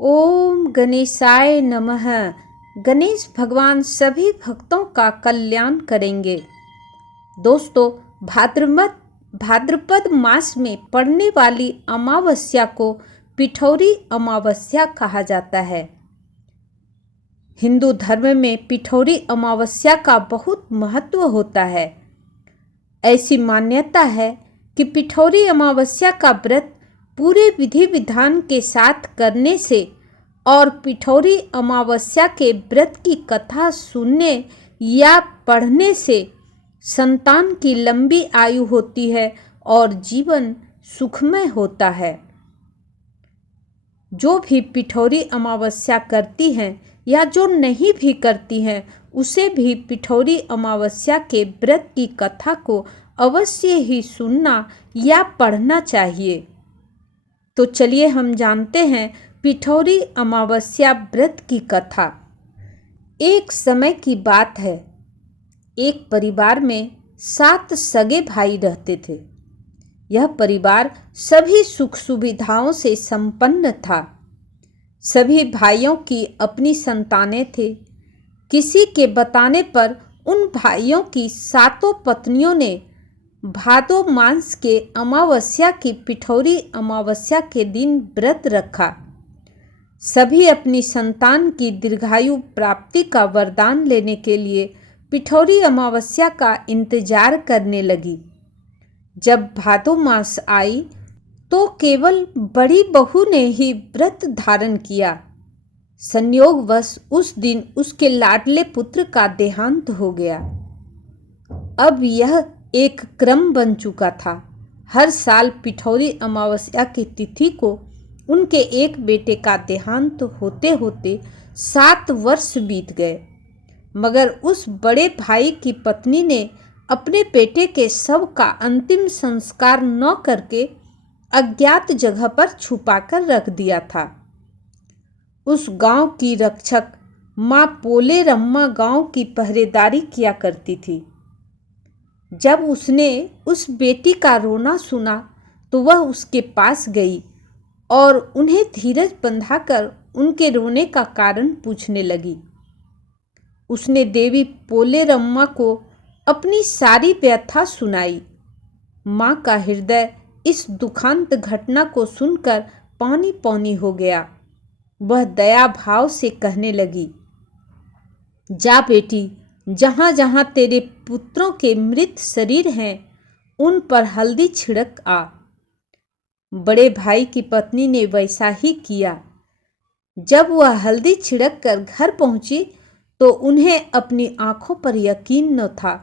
ओम गणेशाय नमः। गणेश भगवान सभी भक्तों का कल्याण करेंगे। दोस्तों, भाद्रपद मास में पड़ने वाली अमावस्या को पिठौरी अमावस्या कहा जाता है। हिंदू धर्म में पिठौरी अमावस्या का बहुत महत्व होता है। ऐसी मान्यता है कि पिठौरी अमावस्या का व्रत पूरे विधि विधान के साथ करने से और पिठौरी अमावस्या के व्रत की कथा सुनने या पढ़ने से संतान की लंबी आयु होती है और जीवन सुखमय होता है। जो भी पिठौरी अमावस्या करती हैं या जो नहीं भी करती हैं, उसे भी पिठौरी अमावस्या के व्रत की कथा को अवश्य ही सुनना या पढ़ना चाहिए। तो चलिए हम जानते हैं पिठौरी अमावस्या व्रत की कथा। एक समय की बात है, एक परिवार में 7 सगे भाई रहते थे। यह परिवार सभी सुख सुविधाओं से संपन्न था। सभी भाइयों की अपनी संतानें थे। किसी के बताने पर उन भाइयों की 7 पत्नियों ने भादो मास के अमावस्या की पिठौरी अमावस्या के दिन व्रत रखा। सभी अपनी संतान की दीर्घायु प्राप्ति का वरदान लेने के लिए पिठौरी अमावस्या का इंतजार करने लगी। जब भादो मास आई तो केवल बड़ी बहू ने ही व्रत धारण किया। संयोगवश उस दिन उसके लाडले पुत्र का देहांत हो गया। अब यह एक क्रम बन चुका था। हर साल पिठौरी अमावस्या की तिथि को उनके एक बेटे का देहांत होते होते 7 वर्ष बीत गए, मगर उस बड़े भाई की पत्नी ने अपने बेटे के शव का अंतिम संस्कार न करके अज्ञात जगह पर छुपाकर रख दिया था। उस गांव की रक्षक माँ पोलेरम्मा गांव की पहरेदारी किया करती थी। जब उसने उस बेटी का रोना सुना तो वह उसके पास गई और उन्हें धीरज बंधाकर उनके रोने का कारण पूछने लगी। उसने देवी पोलेरम्मा को अपनी सारी व्यथा सुनाई। माँ का हृदय इस दुखांत घटना को सुनकर पानी पानी हो गया। वह दया भाव से कहने लगी, जा बेटी, जहाँ जहाँ तेरे पुत्रों के मृत शरीर हैं, उन पर हल्दी छिड़क आ। बड़े भाई की पत्नी ने वैसा ही किया। जब वह हल्दी छिड़क कर घर पहुंची तो उन्हें अपनी आंखों पर यकीन न था।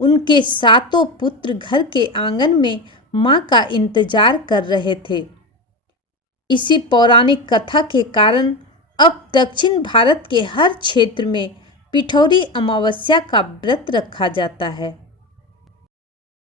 उनके 7 पुत्र घर के आंगन में माँ का इंतजार कर रहे थे। इसी पौराणिक कथा के कारण अब दक्षिण भारत के हर क्षेत्र में पिठौरी अमावस्या का व्रत रखा जाता है।